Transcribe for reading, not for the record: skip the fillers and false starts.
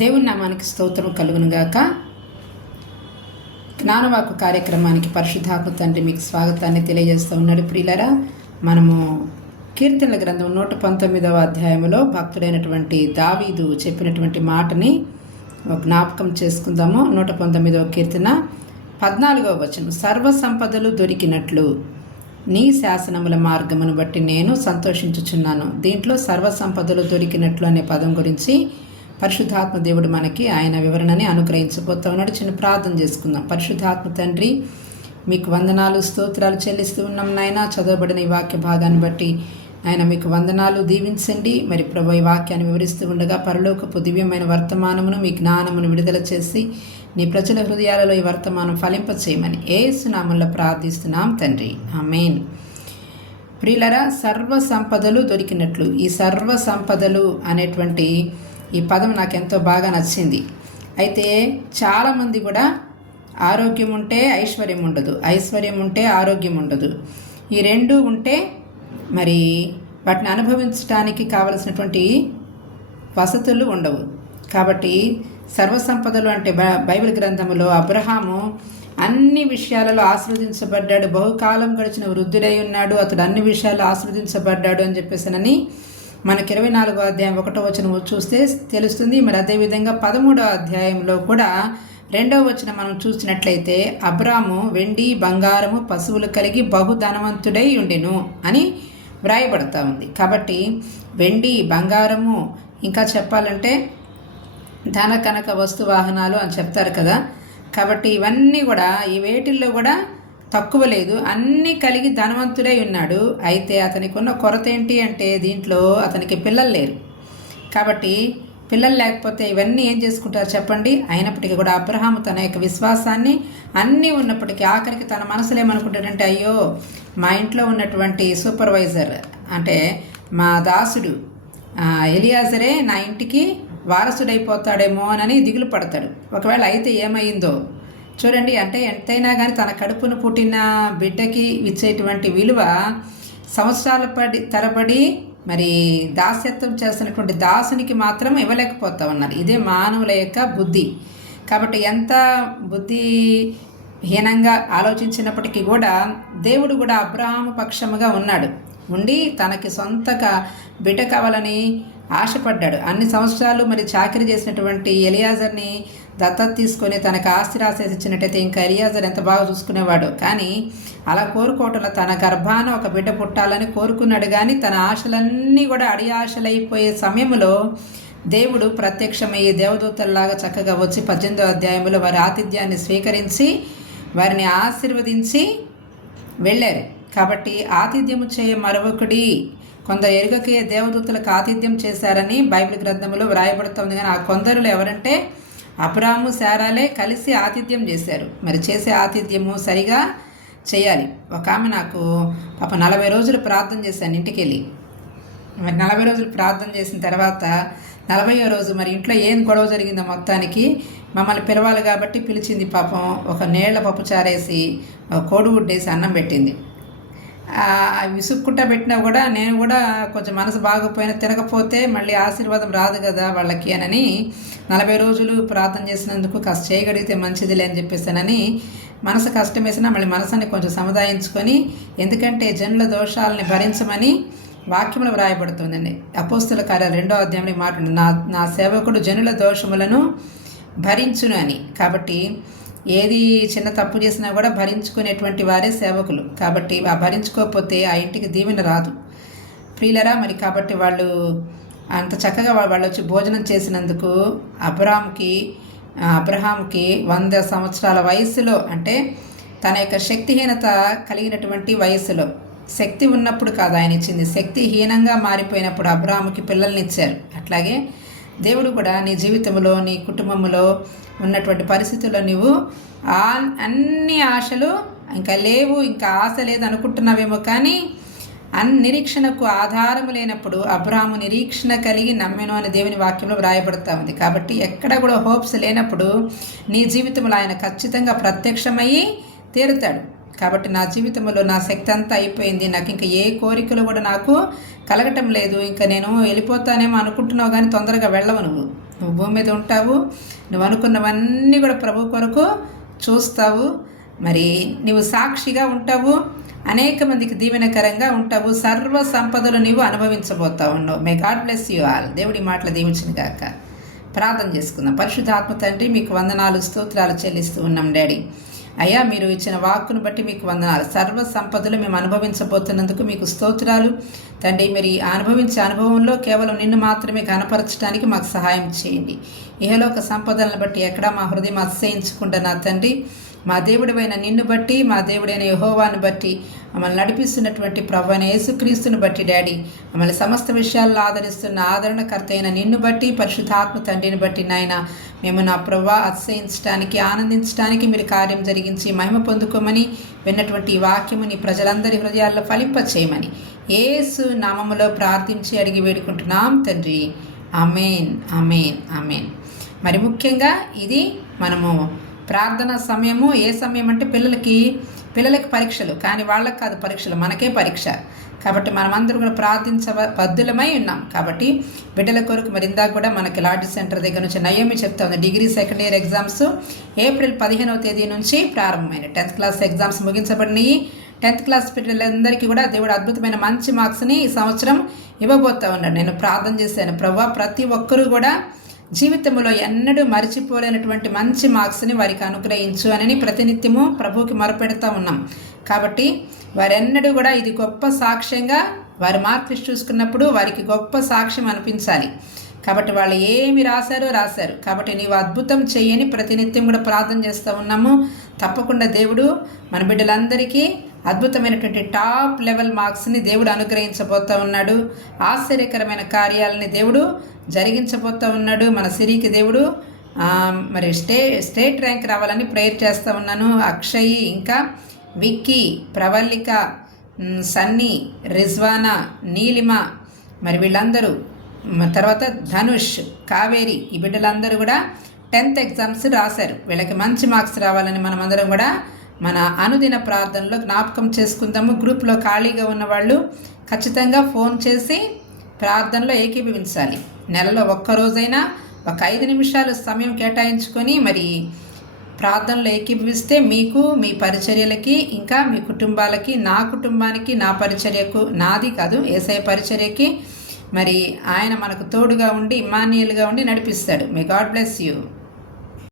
దేవుని నామానికి స్తోత్రం కలుగునుగాక. జ్ఞానవాకు కార్యక్రమానికి పరిశుద్ధాత్మ తండ్రి మీకు స్వాగతాన్ని తెలియజేస్తూ ఉన్నాడు. ప్రియులరా, మనము కీర్తనల గ్రంథం 119వ అధ్యాయంలో భక్తుడైనటువంటి దావీదు చెప్పినటువంటి మాటని జ్ఞాపకం చేసుకుందాము. 119వ కీర్తన 14వ వచనం, సర్వ సంపదలు దొరికినట్లు నీ శాసనముల మార్గమును బట్టి నేను సంతోషించుచున్నాను. దీంట్లో సర్వ సంపదలు దొరికినట్లు అనే పదం గురించి పరిశుద్ధాత్మ దేవుడు మనకి ఆయన వివరణని అనుగ్రహించబోతా ఉన్నాడు. చిన్న ప్రార్థన చేసుకుందాం. పరిశుద్ధాత్మ తండ్రి, మీకు వందనాలు స్తోత్రాలు చెల్లిస్తూ ఉన్నాం నాయన. చదవబడిన ఈ వాక్య భాగాన్ని బట్టి ఆయన మీకు వందనాలు, దీవించండి. మరి ప్రభు ఈ వాక్యాన్ని వివరిస్తూ ఉండగా పరలోకపు దివ్యమైన వర్తమానమును మీ జ్ఞానమును విడుదల చేసి నీ ప్రజల హృదయాలలో ఈ వర్తమానం ఫలింపచేయమని యేసు నామములో ప్రార్థిస్తున్నాం తండ్రి, ఆమేన్. ప్రియులరా, సర్వ సంపదలు దొరికినట్లు, ఈ సర్వ సంపదలు అనేటువంటి ఈ పదం నాకు ఎంతో బాగా నచ్చింది. అయితే చాలామంది కూడా ఆరోగ్యం ఉంటే ఐశ్వర్యం ఉండదు, ఐశ్వర్యం ఉంటే ఆరోగ్యం ఉండదు. ఈ రెండు ఉంటే మరి వాటిని అనుభవించడానికి కావలసినటువంటి వసతులు ఉండవు. కాబట్టి సర్వసంపదలు అంటే బైబిల్ గ్రంథంలో అబ్రహాము అన్ని విషయాలలో ఆశీర్వదించబడ్డాడు. బహుకాలం గడిచిన వృద్ధుడై ఉన్నాడు, అతడు అన్ని విషయాలు ఆశీర్వదించబడ్డాడు అని చెప్పేసానని మనకి 24వ అధ్యాయం 1వ వచనం చూస్తే తెలుస్తుంది. మరి అదేవిధంగా 13వ అధ్యాయంలో కూడా 2వ వచనం మనం చూసినట్లయితే అబ్రాము వెండి బంగారము పశువులు కలిగి బహుధనవంతుడై ఉండెను అని వ్రాయబడతా ఉంది. కాబట్టి వెండి బంగారము, ఇంకా చెప్పాలంటే ధన కనక వస్తు వాహనాలు అని చెప్తారు కదా. కాబట్టి ఇవన్నీ కూడా ఈ వేటిల్లో కూడా తక్కువ లేదు, అన్నీ కలిగి ధనవంతుడై ఉన్నాడు. అయితే అతనికి ఉన్న కొరత ఏంటి అంటే దీంట్లో అతనికి పిల్లలు లేరు. కాబట్టి పిల్లలు లేకపోతే ఇవన్నీ ఏం చేసుకుంటారు చెప్పండి. అయినప్పటికీ కూడా అబ్రహాము తన యొక్క విశ్వాసాన్ని అన్నీ ఉన్నప్పటికీ ఆఖరికి తన మనసులో ఏమనుకుంటాడంటే, అయ్యో మా ఇంట్లో ఉన్నటువంటి సూపర్వైజర్ అంటే మా దాసుడు ఎలియాజరే నా ఇంటికి వారసుడైపోతాడేమో అని దిగులు పడతాడు. ఒకవేళ అయితే ఏమైందో చూడండి. అంటే ఎంతైనా కానీ తన కడుపును పుట్టిన బిడ్డకి ఇచ్చేటువంటి విలువ సంవత్సరాల తరబడి మరి దాస్యత్వం చేస్తున్నటువంటి దాసునికి మాత్రం ఇవ్వలేకపోతా ఉన్నారు. ఇదే మానవుల యొక్క బుద్ధి. కాబట్టి ఎంత బుద్ధిహీనంగా ఆలోచించినప్పటికీ కూడా దేవుడు కూడా అబ్రహాము పక్షముగా ఉన్నాడు. ఉండి తనకి సొంతగా బిడ్డ కావాలని ఆశపడ్డాడు. అన్ని సంవత్సరాలు మరి చాకరీ చేసినటువంటి ఎలియాజర్ని దత్తత తీసుకొని తనకు ఆస్తి రాసేసి ఇచ్చినట్టయితే ఇంకా ఎలియాజర్ ఎంత బాగా చూసుకునేవాడు. కానీ అలా కోరుకోవటంలో తన గర్భాన ఒక బిడ్డ పుట్టాలని కోరుకున్నాడు. కానీ తన ఆశలన్నీ కూడా అడి ఆశలైపోయే సమయంలో దేవుడు ప్రత్యక్షమయ్యే దేవదూతల్లాగా చక్కగా వచ్చి 18వ అధ్యాయంలో వారి ఆతిథ్యాన్ని స్వీకరించి వారిని ఆశీర్వదించి వెళ్ళారు. కాబట్టి ఆతిథ్యము చేయ మరొకటి, కొందరు ఎరుగకే దేవదూతలకు ఆతిథ్యం చేశారని బైబిల్ గ్రంథంలో వ్రాయబడుతుంది. కానీ ఆ కొందరులు ఎవరంటే అబ్రాము శారాలే కలిసి ఆతిథ్యం చేశారు. మరి చేసే ఆతిథ్యము సరిగా చేయాలి. ఒక ఆమె నాకు 40 రోజులు ప్రార్థన చేశాను ఇంటికి వెళ్ళి. మరి 40 రోజులు ప్రార్థన చేసిన తర్వాత 40వ రోజు మరి ఇంట్లో ఏం గొడవ జరిగిందో మొత్తానికి మమ్మల్ని పిలవాలి కాబట్టి పిలిచింది. పాపం ఒక నీళ్ల పప్పు చారేసి కోడిగుడ్డేసి అన్నం పెట్టింది. విసుక్కుంటా పెట్టినా కూడా నేను కూడా కొంచెం మనసు బాగోపోయినా తినకపోతే మళ్ళీ ఆశీర్వాదం రాదు కదా వాళ్ళకి అని 40 రోజులు ప్రార్థన చేసినందుకు కాస్త చేయగలిగితే మంచిదిలే అని చెప్పేసానని మనసు కష్టం వేసినా మళ్ళీ మనసుని కొంచెం సముదాయించుకొని, ఎందుకంటే జనుల దోషాలని భరించమని వాక్యంలో వ్రాయబడుతుందండి. అపోస్తుల కార్యాలు 2వ అధ్యాయంలో మాట నా సేవకుడు జనుల దోషములను భరించును అని. కాబట్టి ఏది చిన్న తప్పు చేసినా కూడా భరించుకునేటువంటి వారే సేవకులు. కాబట్టి ఆ భరించుకోకపోతే ఆ ఇంటికి దీవెన రాదు. ప్రియులరా, మరి కాబట్టి వాళ్ళు అంత చక్కగా వాళ్ళు వచ్చి భోజనం చేసినందుకు అబ్రహాముకి 100 సంవత్సరాల వయసులో, అంటే తన యొక్క శక్తిహీనత కలిగినటువంటి వయసులో, శక్తి ఉన్నప్పుడు కాదు ఆయన ఇచ్చింది, శక్తిహీనంగా మారిపోయినప్పుడు అబ్రహాముకి పిల్లల్ని ఇచ్చారు. అట్లాగే దేవుడు కూడా నీ జీవితంలో నీ కుటుంబంలో ఉన్నటువంటి పరిస్థితుల్లో నువ్వు అన్ని ఆశలు ఇంకా లేవు, ఇంకా ఆశ లేదు అనుకుంటున్నావేమో. కానీ నిరీక్షణకు ఆధారము లేనప్పుడు అబ్రహాము నిరీక్షణ కలిగి నమ్మెను అని దేవుని వాక్యంలో వ్రాయబడుతూ ఉంది. కాబట్టి ఎక్కడ కూడా హోప్స్ లేనప్పుడు నీ జీవితంలో ఆయన ఖచ్చితంగా ప్రత్యక్షమయ్యి తీరుతాడు. కాబట్టి నా జీవితంలో నా శక్తి అంతా అయిపోయింది, నాకు ఇంకా ఏ కోరికలు కూడా నాకు కలగటం లేదు, ఇంకా నేను వెళ్ళిపోతానేమో అనుకుంటున్నావు కానీ తొందరగా వెళ్ళవు నువ్వు. నువ్వు భూమి మీద ఉంటావు, నువ్వు అనుకున్నవన్నీ కూడా ప్రభు కొరకు చూస్తావు. మరి నువ్వు సాక్షిగా ఉంటావు, అనేక మందికి దీవెనకరంగా ఉంటావు, సర్వ సంపదలు నీవు అనుభవించబోతా ఉన్నావు. May God bless you all. దేవుడి మాటలు దీవించిన గాక. ప్రార్థన చేసుకుందాం. పరిశుద్ధాత్మ తండ్రి, మీకు వందనాలు, స్తోత్రాలు చెల్లిస్తూ ఉన్నాం డాడీ. అయ్యా, మీరు ఇచ్చిన వాక్కును బట్టి మీకు వందనాలు. సర్వ సంపదలు మేము అనుభవించబోతున్నందుకు మీకు స్తోత్రాలు తండ్రి. మరి అనుభవించే అనుభవంలో కేవలం నిన్ను మాత్రమే కనపరచడానికి మాకు సహాయం చేయండి. ఇహలోక సంపదలను బట్టి ఎక్కడా మా హృదయం అతిశయించకుండా నా తండ్రి, మా దేవుడివైన నిన్ను బట్టి, మా దేవుడైన యెహోవాను బట్టి, మమ్మల్ని నడిపిస్తున్నటువంటి ప్రభువైన యేసుక్రీస్తుని బట్టి డాడీ, మమ్మల్ని సమస్త విషయాల్లో ఆదరిస్తున్న ఆదరణకర్త అయిన నిన్ను బట్టి, పరిశుద్ధాత్మ తండ్రిని బట్టి నాయన, మేము నా ప్రభువా అతిశయించడానికి, ఆనందించడానికి మీరు కార్యం జరిగించి మహిమ పొందుకోమని, విన్నటువంటి ఈ వాక్యము నీ ప్రజలందరి హృదయాల్లో ఫలింపచేయమని యేసు నామములో ప్రార్థించి అడిగి వేడుకుంటున్నాం తండ్రి. ఆమేన్, ఆమేన్, ఆమేన్. మరి ముఖ్యంగా ఇది మనము ప్రార్థన సమయము. ఏ సమయం అంటే పిల్లలకి పరీక్షలు, కానీ వాళ్ళకి కాదు పరీక్షలు, మనకే పరీక్ష. కాబట్టి మనమందరూ కూడా బద్దులమై ఉన్నాం. కాబట్టి బిడ్డల కొరకు మరి ఇందాక కూడా మనకి లాడ్జ్ సెంటర్ దగ్గర నుంచి నయోమి చెప్తా ఉంది, degree second year exams April 15వ తేదీ నుంచి ప్రారంభమైనాయి. 10th క్లాస్ ఎగ్జామ్స్ ముగించబడినాయి. 10th క్లాస్ పిల్లలందరికీ కూడా దేవుడు అద్భుతమైన మంచి మార్క్స్ని ఈ సంవత్సరం ఇవ్వబోతా ఉన్నాడు. నేను ప్రార్థన చేశాను, ప్రభువా ప్రతి ఒక్కరూ కూడా జీవితంలో ఎన్నడూ మరిచిపోలేనటువంటి మంచి మార్క్స్ని వారికి అనుగ్రహించు అని ప్రతినిత్యము ప్రభువుకి మొరపెడతా ఉన్నాం. కాబట్టి వారెన్నడూ కూడా ఇది గొప్ప సాక్ష్యంగా వారి మార్కులు చూసుకున్నప్పుడు వారికి గొప్ప సాక్ష్యం అనిపించాలి. కాబట్టి వాళ్ళు ఏమి రాశారో రాశారు. కాబట్టి నీవు అద్భుతం చేయని ప్రతినిత్యం కూడా ప్రార్థన చేస్తూ ఉన్నాము. తప్పకుండా దేవుడు మన బిడ్డలందరికీ అద్భుతమైనటువంటి టాప్ లెవెల్ మార్క్స్ని దేవుడు అనుగ్రహించబోతూ ఉన్నాడు. ఆశ్చర్యకరమైన కార్యాలని దేవుడు జరిగించబోతూ ఉన్నాడు. మన సిరికి దేవుడు మరి స్టేట్ ర్యాంక్ రావాలని ప్రేయర్ చేస్తూ ఉన్నాను. అక్షయ్, ఇంకా విక్కీ, ప్రవల్లిక, సన్నీ, రిజ్వానా, నీలిమ, మరి వీళ్ళందరూ, తర్వాత ధనుష్, కావేరి, ఈ బిడ్డలందరూ కూడా 10th ఎగ్జామ్స్ రాశారు. వీళ్ళకి మంచి మార్క్స్ రావాలని మనమందరం కూడా మన అనుదిన ప్రార్థనలో జ్ఞాపకం చేసుకుందాము. గ్రూప్లో ఖాళీగా ఉన్న వాళ్ళు ఖచ్చితంగా ఫోన్ చేసి ప్రార్థనలో ఏకీభవించాలి. నెలలో ఒక్కరోజైనా ఒక 5 నిమిషాలు సమయం కేటాయించుకొని మరి ప్రార్థనలో ఏకీభవిస్తే మీకు, మీ పరిచర్యలకి, ఇంకా మీ కుటుంబాలకి, నా కుటుంబానికి, నా పరిచర్యకు, నాది కాదు యేసయ్య పరిచర్యకి మరి ఆయన మనకు తోడుగా ఉండి ఇమ్మాన్యుయేలుగా ఉండి నడిపిస్తాడు. May God bless you.